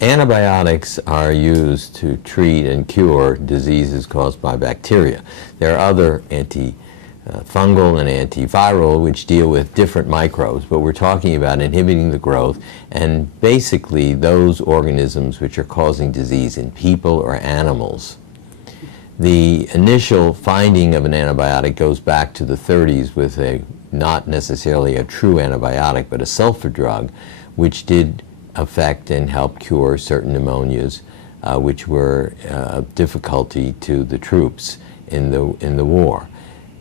Antibiotics are used to treat and cure diseases caused by bacteria. There are other antifungal and antiviral which deal with different microbes, but we're talking about inhibiting the growth and basically those organisms which are causing disease in people or animals. The initial finding of an antibiotic goes back to the 30s with not necessarily a true antibiotic, but a sulfur drug, which did affect and help cure certain pneumonias, which were of difficulty to the troops in the war.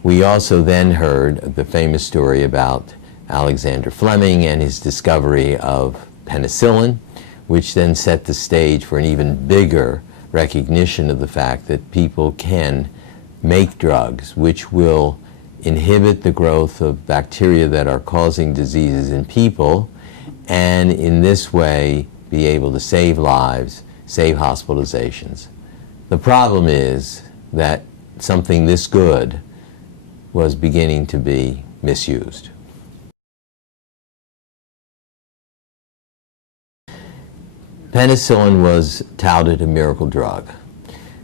We also then heard the famous story about Alexander Fleming and his discovery of penicillin, which then set the stage for an even bigger recognition of the fact that people can make drugs which will inhibit the growth of bacteria that are causing diseases in people, and in this way be able to save lives, save hospitalizations. The problem is that something this good was beginning to be misused. Penicillin was touted a miracle drug.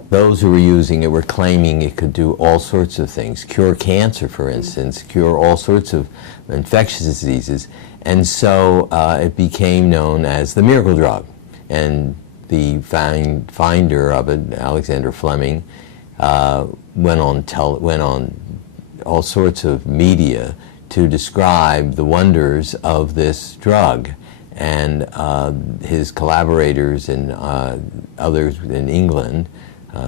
Those who were using it were claiming it could do all sorts of things, cure cancer, for instance, cure all sorts of infectious diseases, and so it became known as the miracle drug. And the finder of it, Alexander Fleming, went on all sorts of media to describe the wonders of this drug. And his collaborators and others in England,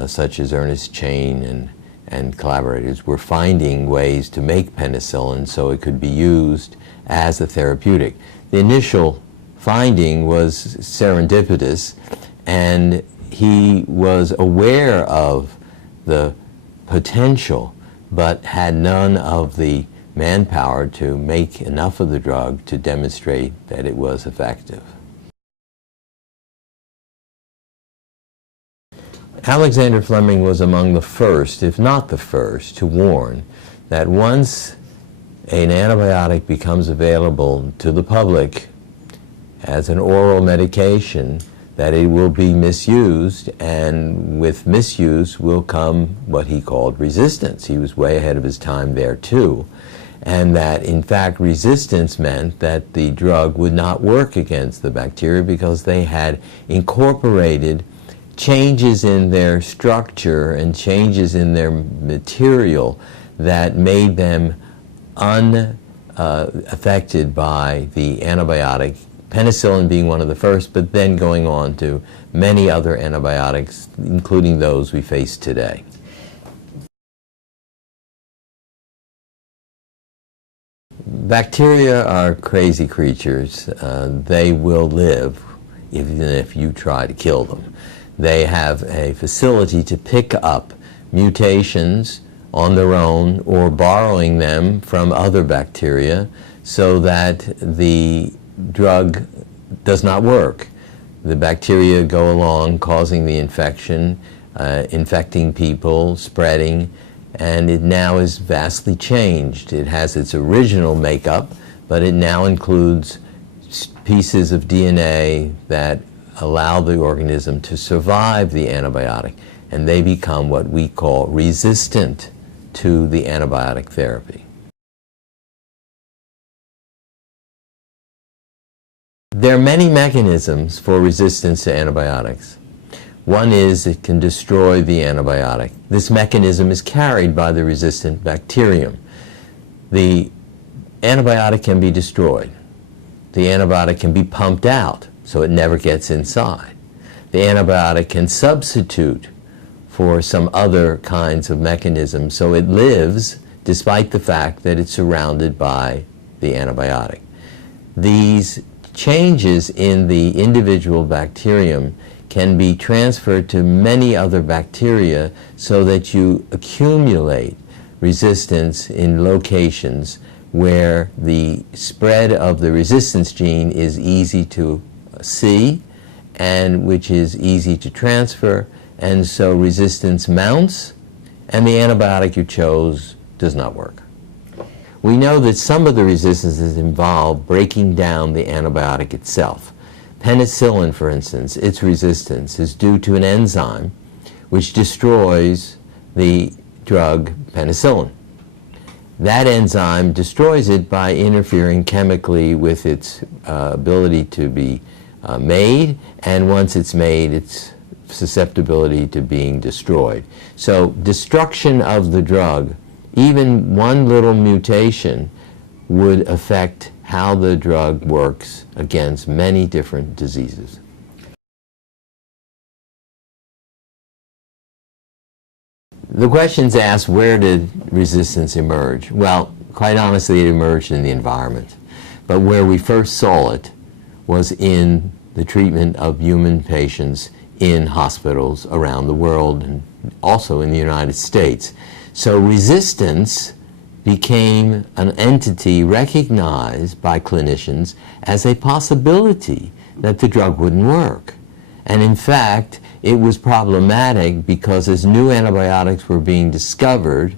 such as Ernest Chain and collaborators, were finding ways to make penicillin so it could be used as a therapeutic. The initial finding was serendipitous, and he was aware of the potential, but had none of the manpower to make enough of the drug to demonstrate that it was effective. Alexander Fleming was among the first, if not the first, to warn that once an antibiotic becomes available to the public as an oral medication, that it will be misused, and with misuse will come what he called resistance. He was way ahead of his time there too. And that in fact resistance meant that the drug would not work against the bacteria because they had incorporated changes in their structure and changes in their material that made them unaffected by the antibiotic, penicillin being one of the first, but then going on to many other antibiotics, including those we face today. Bacteria are crazy creatures. They will live even if you try to kill them. They have a facility to pick up mutations on their own or borrowing them from other bacteria so that the drug does not work. The bacteria go along causing the infection, infecting people, spreading, and it now is vastly changed. It has its original makeup, but it now includes pieces of DNA that allow the organism to survive the antibiotic, and they become what we call resistant to the antibiotic therapy. There are many mechanisms for resistance to antibiotics. One is it can destroy the antibiotic. This mechanism is carried by the resistant bacterium. The antibiotic can be destroyed. The antibiotic can be pumped out so it never gets inside. The antibiotic can substitute for some other kinds of mechanisms so it lives despite the fact that it's surrounded by the antibiotic. These changes in the individual bacterium can be transferred to many other bacteria so that you accumulate resistance in locations where the spread of the resistance gene is easy to see and which is easy to transfer, and so resistance mounts and the antibiotic you chose does not work. We know that some of the resistances involve breaking down the antibiotic itself. Penicillin, for instance, its resistance is due to an enzyme which destroys the drug penicillin. That enzyme destroys it by interfering chemically with its ability to be made, and once it's made, its susceptibility to being destroyed. So destruction of the drug, even one little mutation, would affect how the drug works against many different diseases. The question's asked, where did resistance emerge? Well, quite honestly, it emerged in the environment. But where we first saw it was in the treatment of human patients in hospitals around the world, and also in the United States. So resistance became an entity recognized by clinicians as a possibility that the drug wouldn't work. And in fact, it was problematic because as new antibiotics were being discovered,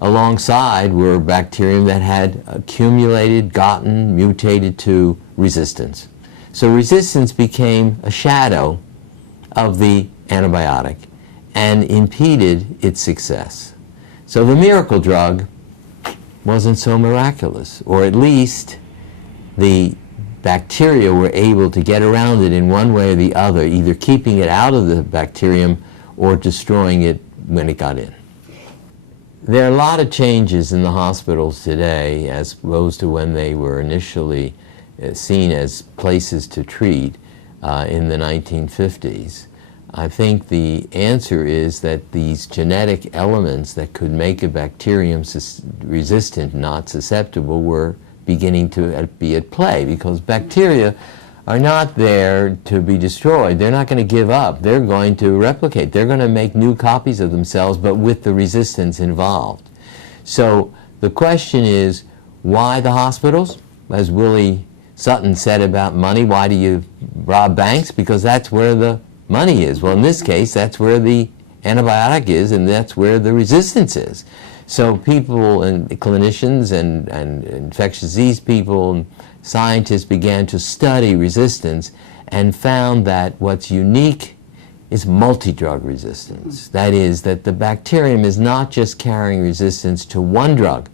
alongside were bacterium that had accumulated, mutated to resistance. So resistance became a shadow of the antibiotic and impeded its success. So the miracle drug wasn't so miraculous, or at least the bacteria were able to get around it in one way or the other, either keeping it out of the bacterium or destroying it when it got in. There are a lot of changes in the hospitals today as opposed to when they were initially seen as places to treat in the 1950s. I think the answer is that these genetic elements that could make a bacterium resistant, not susceptible, were beginning to be at play, because bacteria are not there to be destroyed. They're not going to give up. They're going to replicate. They're going to make new copies of themselves, but with the resistance involved. So the question is, why the hospitals? As Willie Sutton said about money, why do you rob banks? Because that's where the money is. Well, in this case, that's where the antibiotic is, and that's where the resistance is. So people and clinicians and infectious disease people and scientists began to study resistance and found that what's unique is multi-drug resistance. That is, that the bacterium is not just carrying resistance to one drug,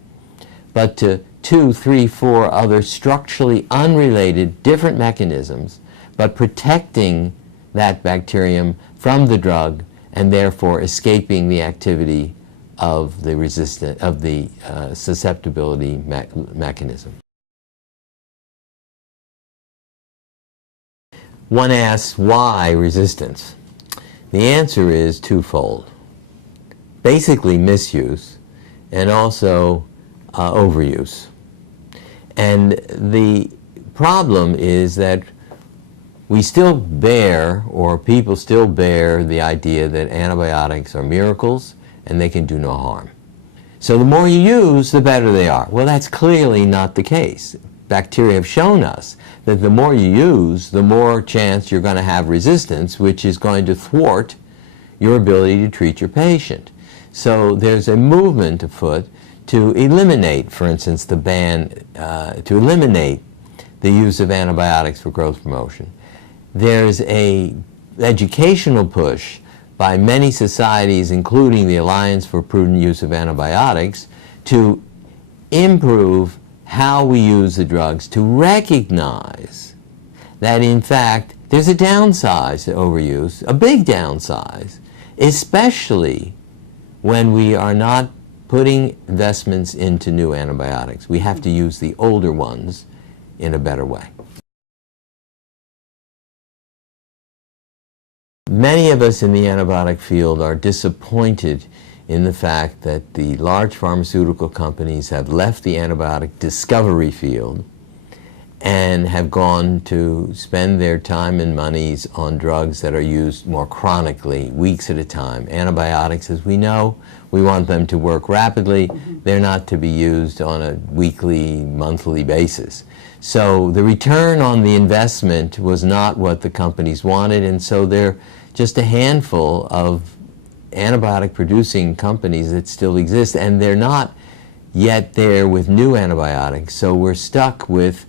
but to 2, 3, 4 other structurally unrelated different mechanisms, but protecting that bacterium from the drug and therefore escaping the activity of the susceptibility mechanism. One asks, why resistance? The answer is twofold. Basically misuse and also overuse. And the problem is that we still bear, or people still bear, the idea that antibiotics are miracles and they can do no harm. So the more you use, the better they are. Well, that's clearly not the case. Bacteria have shown us that the more you use, the more chance you're going to have resistance, which is going to thwart your ability to treat your patient. So there's a movement afoot to eliminate, for instance, the ban, to eliminate the use of antibiotics for growth promotion. There's an educational push by many societies, including the Alliance for Prudent Use of Antibiotics, to improve how we use the drugs, to recognize that, in fact, there's a downside to overuse, a big downside, especially when we are not putting investments into new antibiotics. We have to use the older ones in a better way. Many of us in the antibiotic field are disappointed in the fact that the large pharmaceutical companies have left the antibiotic discovery field and have gone to spend their time and monies on drugs that are used more chronically, weeks at a time. Antibiotics, as we know, we want them to work rapidly. They're not to be used on a weekly, monthly basis. So the return on the investment was not what the companies wanted, and so they're just a handful of antibiotic producing companies that still exist, and they're not yet there with new antibiotics. So we're stuck with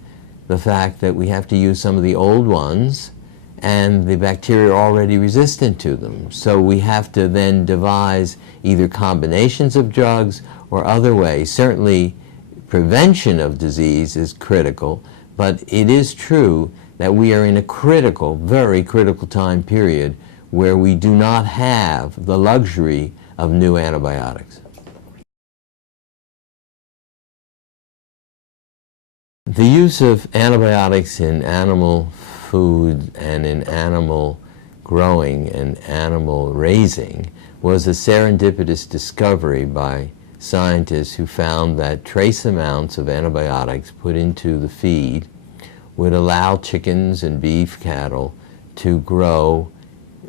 the fact that we have to use some of the old ones and the bacteria are already resistant to them. So we have to then devise either combinations of drugs or other ways. Certainly prevention of disease is critical, but it is true that we are in a critical, very critical time period where we do not have the luxury of new antibiotics. The use of antibiotics in animal food and in animal growing and animal raising was a serendipitous discovery by scientists who found that trace amounts of antibiotics put into the feed would allow chickens and beef cattle to grow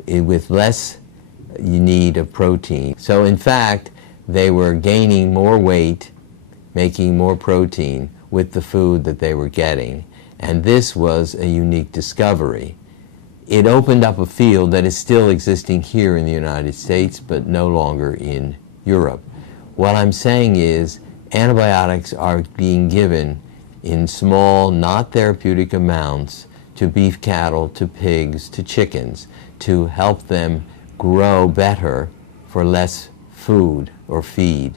with less need of protein. So in fact, they were gaining more weight, making more protein with the food that they were getting. And this was a unique discovery. It opened up a field that is still existing here in the United States, but no longer in Europe. What I'm saying is antibiotics are being given in small, not therapeutic amounts to beef cattle, to pigs, to chickens, to help them grow better for less food or feed.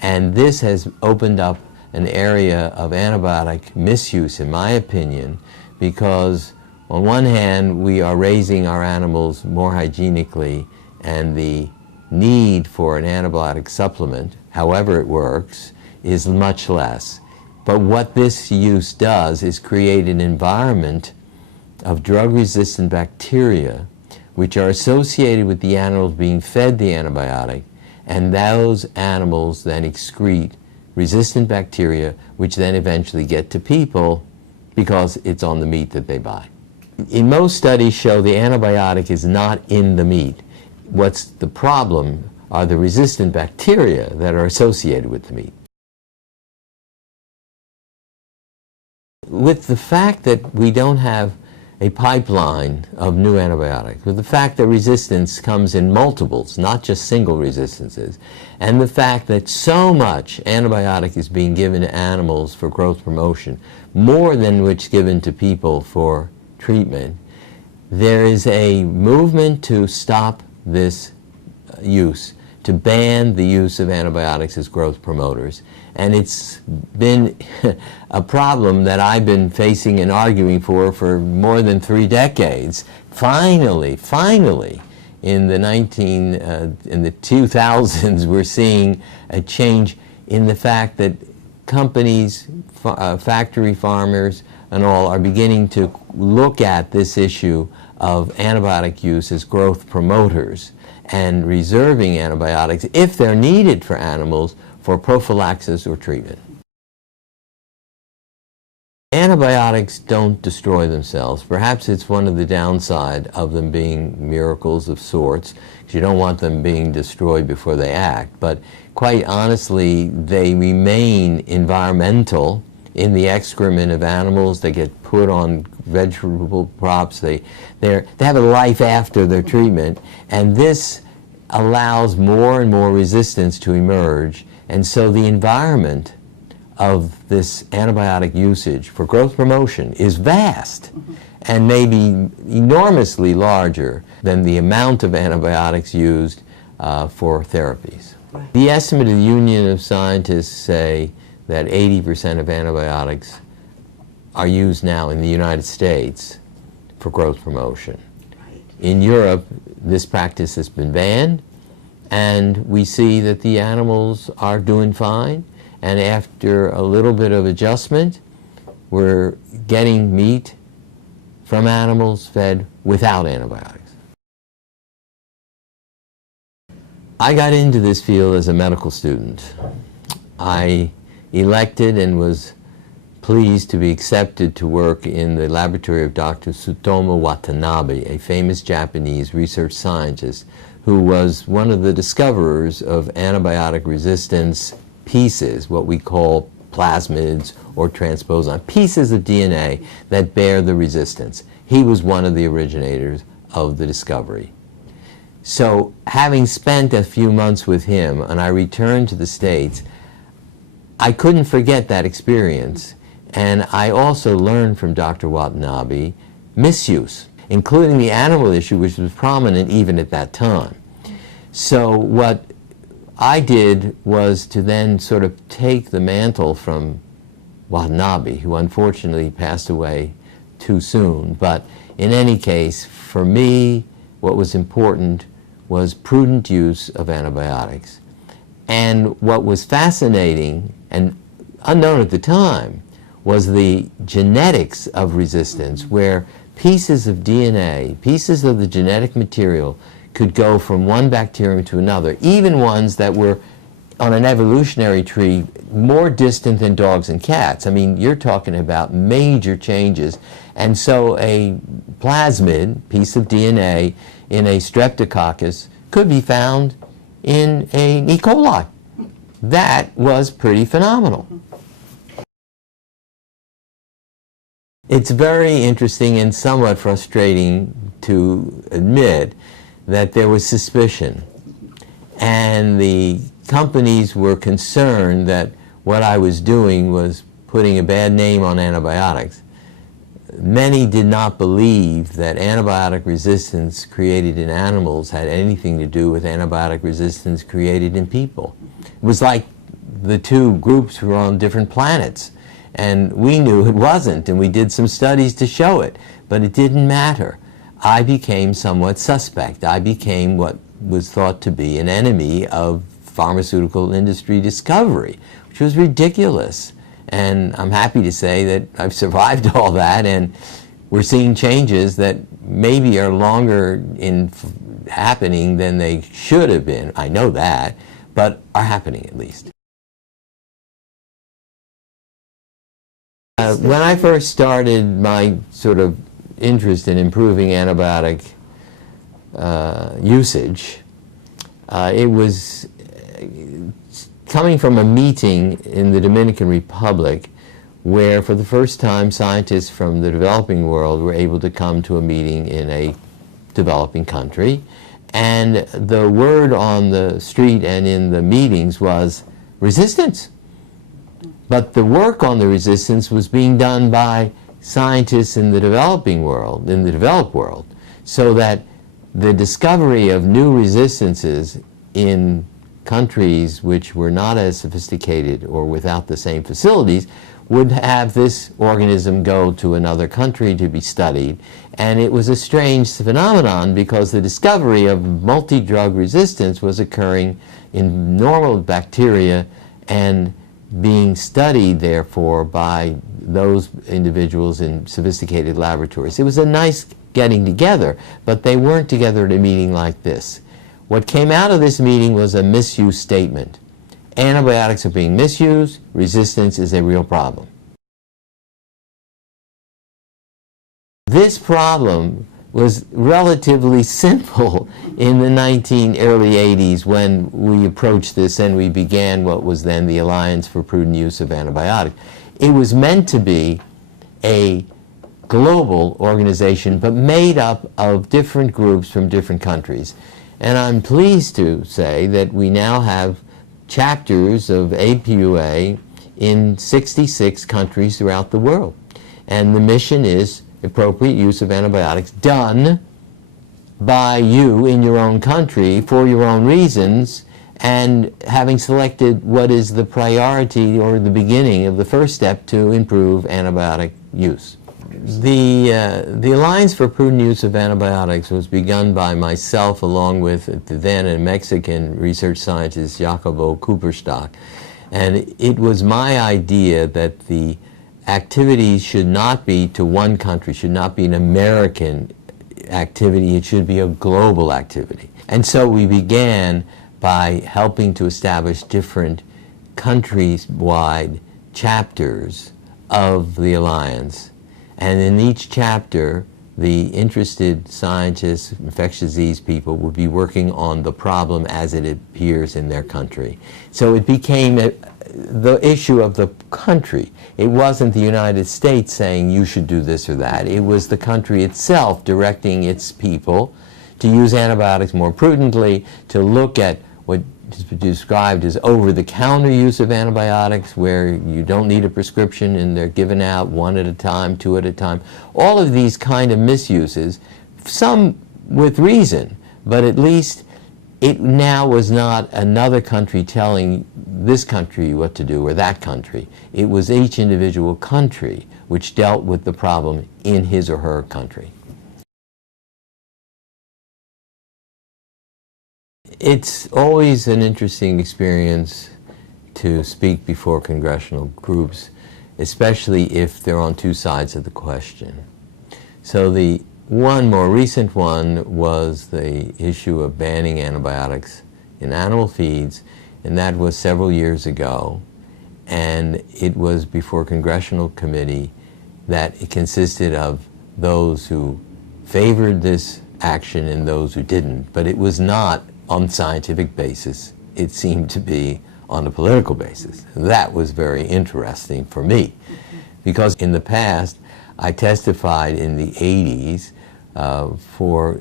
And this has opened up an area of antibiotic misuse, in my opinion, because on one hand we are raising our animals more hygienically and the need for an antibiotic supplement, however it works, is much less. But what this use does is create an environment of drug-resistant bacteria which are associated with the animals being fed the antibiotic, and those animals then excrete resistant bacteria, which then eventually get to people because it's on the meat that they buy. In most studies show the antibiotic is not in the meat. What's the problem are the resistant bacteria that are associated with the meat. With the fact that we don't have a pipeline of new antibiotics, with the fact that resistance comes in multiples, not just single resistances, and the fact that so much antibiotic is being given to animals for growth promotion, more than which given to people for treatment, there is a movement to stop this use, to ban the use of antibiotics as growth promoters. And it's been a problem that I've been facing and arguing for more than 3 decades. Finally, in the 2000s, we're seeing a change in the fact that companies, factory farmers and all are beginning to look at this issue of antibiotic use as growth promoters and reserving antibiotics, if they're needed for animals, for prophylaxis or treatment. Antibiotics don't destroy themselves. Perhaps it's one of the downside of them being miracles of sorts, because you don't want them being destroyed before they act. But quite honestly, they remain environmental in the excrement of animals. They get put on vegetable crops. They have a life after their treatment, and this allows more and more resistance to emerge. And so the environment of this antibiotic usage for growth promotion is vast and maybe enormously larger than the amount of antibiotics used for therapies. Right. The estimate of the Union of Scientists say that 80% of antibiotics are used now in the United States for growth promotion. Right. In Europe, this practice has been banned, and we see that the animals are doing fine, and after a little bit of adjustment, we're getting meat from animals fed without antibiotics. I got into this field as a medical student. I elected and was pleased to be accepted to work in the laboratory of Dr. Tsutomu Watanabe, a famous Japanese research scientist who was one of the discoverers of antibiotic resistance pieces, what we call plasmids or transposon, pieces of DNA that bear the resistance. He was one of the originators of the discovery. So having spent a few months with him and I returned to the States, I couldn't forget that experience. And I also learned from Dr. Watanabe misuse, including the animal issue, which was prominent even at that time. So what I did was to then sort of take the mantle from Watanabe, who unfortunately passed away too soon. But in any case, for me, what was important was prudent use of antibiotics. And what was fascinating and unknown at the time was the genetics of resistance, where pieces of DNA, pieces of the genetic material, could go from one bacterium to another, even ones that were on an evolutionary tree more distant than dogs and cats. I mean, you're talking about major changes. And so a plasmid, piece of DNA, in a streptococcus could be found in an E. coli. That was pretty phenomenal. It's very interesting and somewhat frustrating to admit that there was suspicion, and the companies were concerned that what I was doing was putting a bad name on antibiotics. Many did not believe that antibiotic resistance created in animals had anything to do with antibiotic resistance created in people. It was like the two groups were on different planets, and we knew it wasn't, and we did some studies to show it, but it didn't matter. I became somewhat suspect. I became what was thought to be an enemy of pharmaceutical industry discovery, which was ridiculous. And I'm happy to say that I've survived all that, and we're seeing changes that maybe are longer in happening than they should have been. I know that, but are happening at least. When I first started my sort of interest in improving antibiotic usage, it was coming from a meeting in the Dominican Republic where for the first time scientists from the developing world were able to come to a meeting in a developing country, and the word on the street and in the meetings was resistance. But the work on the resistance was being done by scientists in the developing world, in the developed world, so that the discovery of new resistances in countries which were not as sophisticated or without the same facilities would have this organism go to another country to be studied. And it was a strange phenomenon because the discovery of multi-drug resistance was occurring in normal bacteria and being studied, therefore, by those individuals in sophisticated laboratories. It was a nice getting together, but they weren't together at a meeting like this. What came out of this meeting was a misuse statement. Antibiotics are being misused, resistance is a real problem. This problem was relatively simple in the early 80s when we approached this and we began what was then the Alliance for Prudent Use of Antibiotics. It was meant to be a global organization, but made up of different groups from different countries. And I'm pleased to say that we now have chapters of APUA in 66 countries throughout the world. And the mission is appropriate use of antibiotics done by you in your own country for your own reasons, and having selected what is the priority or the beginning of the first step to improve antibiotic use. The Alliance for Prudent Use of Antibiotics was begun by myself along with the then a Mexican research scientist Jacobo Kupperstock, and it was my idea that the activities should not be to one country, should not be an American activity, it should be a global activity. And so we began by helping to establish different country-wide chapters of the Alliance. And in each chapter, the interested scientists, infectious disease people would be working on the problem as it appears in their country. So it became the issue of the country. It wasn't the United States saying you should do this or that. It was the country itself directing its people to use antibiotics more prudently, to look at what described as over-the-counter use of antibiotics, where you don't need a prescription and they're given out one at a time, two at a time. All of these kind of misuses, some with reason, but at least it now was not another country telling this country what to do or that country. It was each individual country which dealt with the problem in his or her country. It's always an interesting experience to speak before congressional groups, especially if they're on two sides of the question. So the one more recent one was the issue of banning antibiotics in animal feeds, and that was several years ago, and it was before a congressional committee that it consisted of those who favored this action and those who didn't, but it was not on scientific basis. It seemed to be on a political basis. That was very interesting for me, because in the past I testified in the 80s for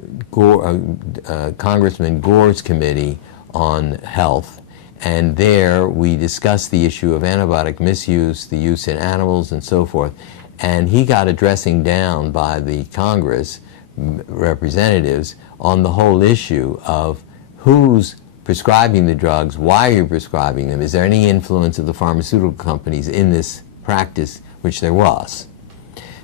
Congressman Gore's committee on health, and there we discussed the issue of antibiotic misuse, the use in animals and so forth, and he got a dressing down by the Congress representatives on the whole issue of who's prescribing the drugs, why are you prescribing them, is there any influence of the pharmaceutical companies in this practice, which there was.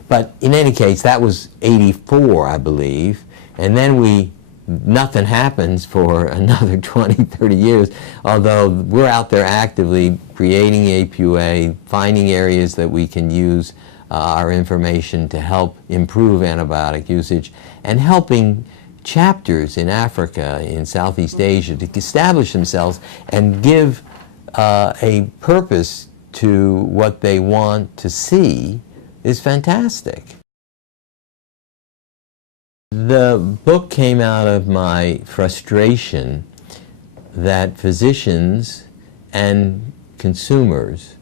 But in any case, that was 84, I believe, and then nothing happens for another 20, 30 years, although we're out there actively creating APUA, finding areas that we can use our information to help improve antibiotic usage, and helping chapters in Africa, in Southeast Asia, to establish themselves and give a purpose to what they want to see is fantastic. The book came out of my frustration that physicians and consumers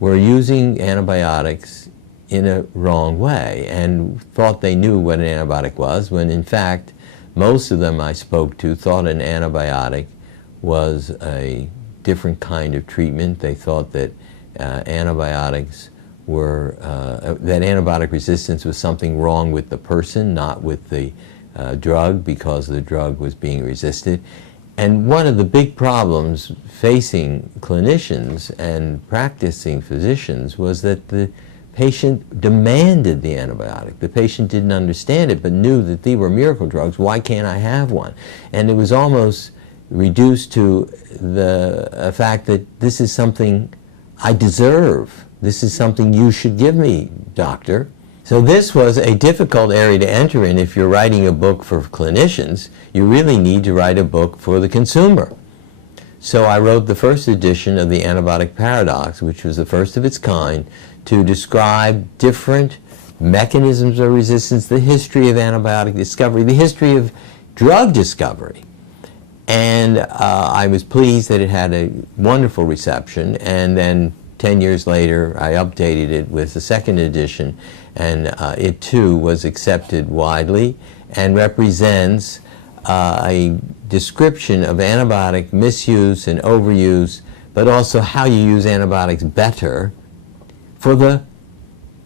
were using antibiotics in a wrong way and thought they knew what an antibiotic was, when in fact most of them I spoke to thought an antibiotic was a different kind of treatment. They thought that antibiotics were, that antibiotic resistance was something wrong with the person, not with the drug, because the drug was being resisted. And one of the big problems facing clinicians and practicing physicians was that the patient demanded the antibiotic. The patient didn't understand it, but knew that these were miracle drugs. Why can't I have one? And it was almost reduced to the fact that this is something I deserve. This is something you should give me, doctor. So this was a difficult area to enter in. If you're writing a book for clinicians, you really need to write a book for the consumer. So I wrote the first edition of the Antibiotic Paradox, which was the first of its kind, to describe different mechanisms of resistance, the history of antibiotic discovery, the history of drug discovery. And I was pleased that it had a wonderful reception, and then 10 years later I updated it with the second edition, and it too was accepted widely and represents a description of antibiotic misuse and overuse, but also how you use antibiotics better for the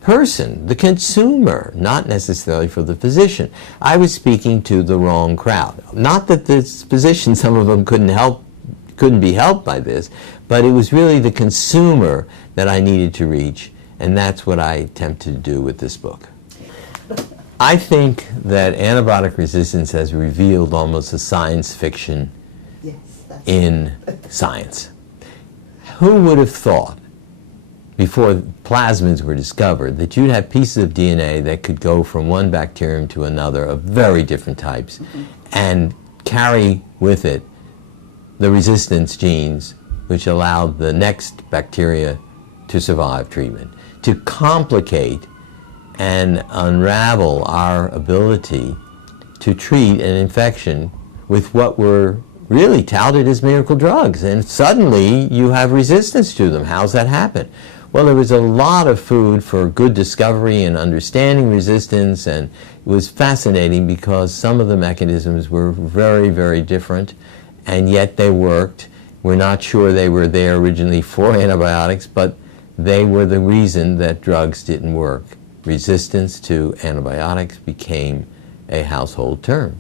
person, the consumer, not necessarily for the physician. I was speaking to the wrong crowd. Not that the physicians, some of them couldn't be helped by this, but it was really the consumer that I needed to reach, and that's what I attempted to do with this book. I think that antibiotic resistance has revealed almost a science fiction in science. Who would have thought, before plasmids were discovered, that you'd have pieces of DNA that could go from one bacterium to another of very different types and carry with it the resistance genes which allowed the next bacteria to survive treatment, to complicate and unravel our ability to treat an infection with what were really touted as miracle drugs, and suddenly you have resistance to them. How's that happen? Well, there was a lot of food for good discovery and understanding resistance, and it was fascinating because some of the mechanisms were very, very different, and yet they worked. We're not sure they were there originally for antibiotics, but they were the reason that drugs didn't work. Resistance to antibiotics became a household term.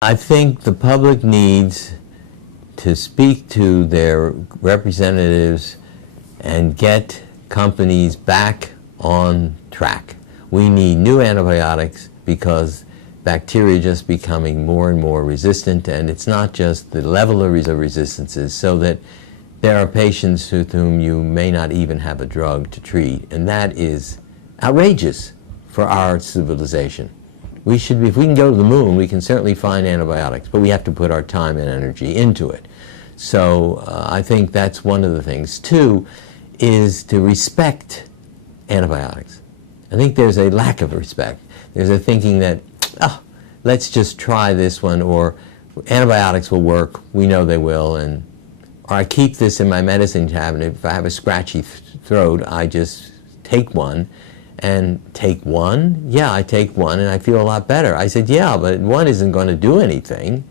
I think the public needs to speak to their representatives and get companies back on track. We need new antibiotics because bacteria are just becoming more and more resistant, and it's not just the level of resistances, so that there are patients with whom you may not even have a drug to treat, and that is outrageous for our civilization. We should be, if we can go to the moon, we can certainly find antibiotics, but we have to put our time and energy into it. So I think that's one of the things. Two is to respect antibiotics. I think there's a lack of respect. There's a thinking that, oh, let's just try this one, or antibiotics will work, we know they will, and or I keep this in my medicine cabinet. If I have a scratchy throat, I just take one. And take one? Yeah, I take one and I feel a lot better. I said, yeah, but one isn't going to do anything.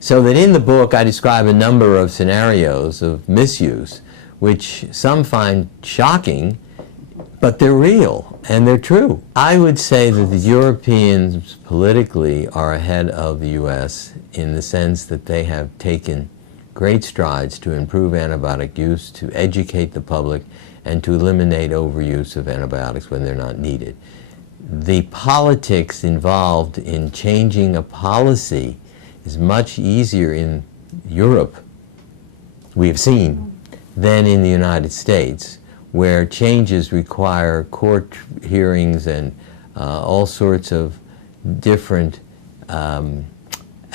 So that in the book I describe a number of scenarios of misuse, which some find shocking, but they're real and they're true. I would say that the Europeans politically are ahead of the US in the sense that they have taken great strides to improve antibiotic use, to educate the public, and to eliminate overuse of antibiotics when they're not needed. The politics involved in changing a policy is much easier in Europe, we have seen, than in the United States, where changes require court hearings and all sorts of different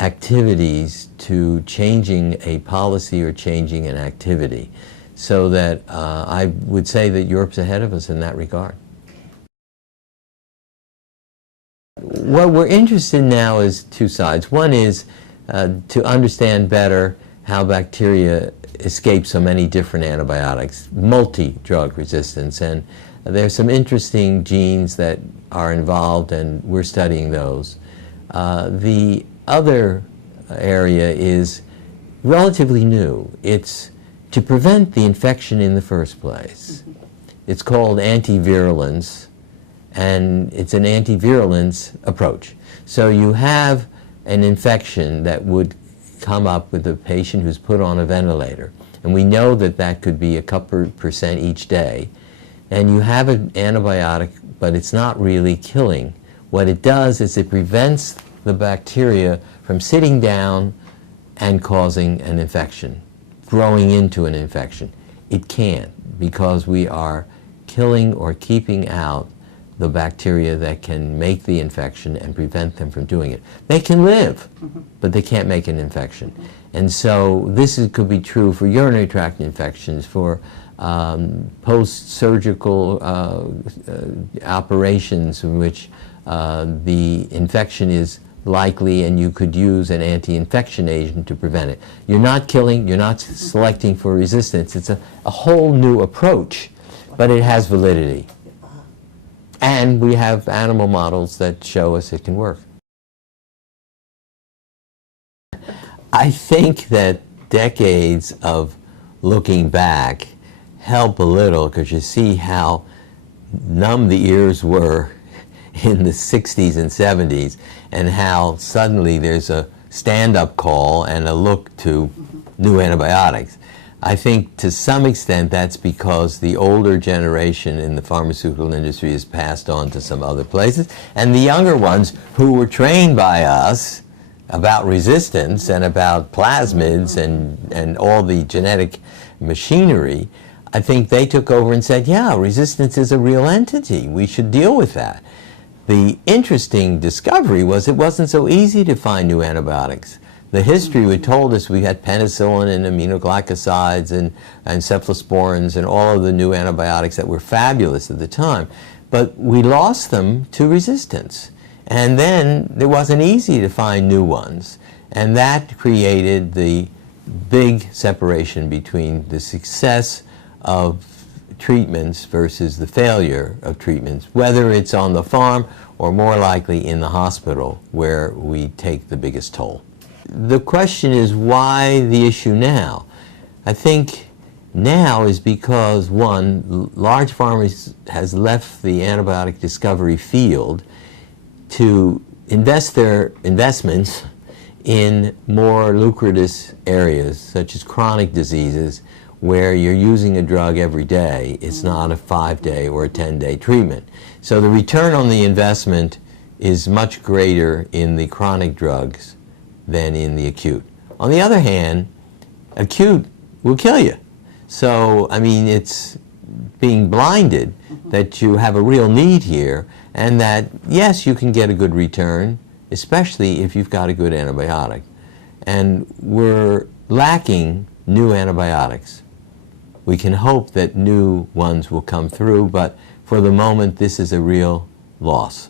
activities to changing a policy or changing an activity. So that I would say that Europe's ahead of us in that regard. What we're interested in now is two sides. One is to understand better how bacteria escape so many different antibiotics, multi-drug resistance, and there's some interesting genes that are involved, and we're studying those. The other area is relatively new. It's to prevent the infection in the first place. It's called antivirulence, and it's an antivirulence approach. So you have an infection that would come up with a patient who's put on a ventilator, and we know that that could be a couple % each day, and you have an antibiotic, but it's not really killing. What it does is it prevents the bacteria from sitting down and causing an infection, growing into an infection. It can't, because we are killing or keeping out the bacteria that can make the infection and prevent them from doing it. They can live, but they can't make an infection. And so this could be true for urinary tract infections, for post-surgical operations in which the infection is likely, and you could use an anti-infection agent to prevent it. You're not killing, you're not selecting for resistance. It's a whole new approach, but it has validity. And we have animal models that show us it can work. I think that decades of looking back help a little, because you see how numb the ears were in the 60s and 70s, and how suddenly there's a stand-up call and a look to new antibiotics. I think to some extent that's because the older generation in the pharmaceutical industry has passed on to some other places, and the younger ones who were trained by us about resistance and about plasmids and all the genetic machinery, I think they took over and said, yeah, resistance is a real entity. We should deal with that. The interesting discovery was it wasn't so easy to find new antibiotics. The history would told us we had penicillin and aminoglycosides and cephalosporins and all of the new antibiotics that were fabulous at the time. But we lost them to resistance. And then it wasn't easy to find new ones. And that created the big separation between the success of treatments versus the failure of treatments, whether it's on the farm or more likely in the hospital, where we take the biggest toll. the question is, why the issue now? I think now is because, one, large pharma has left the antibiotic discovery field to invest their investments in more lucrative areas, such as chronic diseases, where you're using a drug every day. It's not a 5-day or a 10-day treatment. So the return on the investment is much greater in the chronic drugs than in the acute. On the other hand, acute will kill you. So, I mean, it's being blinded that you have a real need here, and that, yes, you can get a good return, especially if you've got a good antibiotic. And we're lacking new antibiotics. We can hope that new ones will come through, but for the moment, this is a real loss.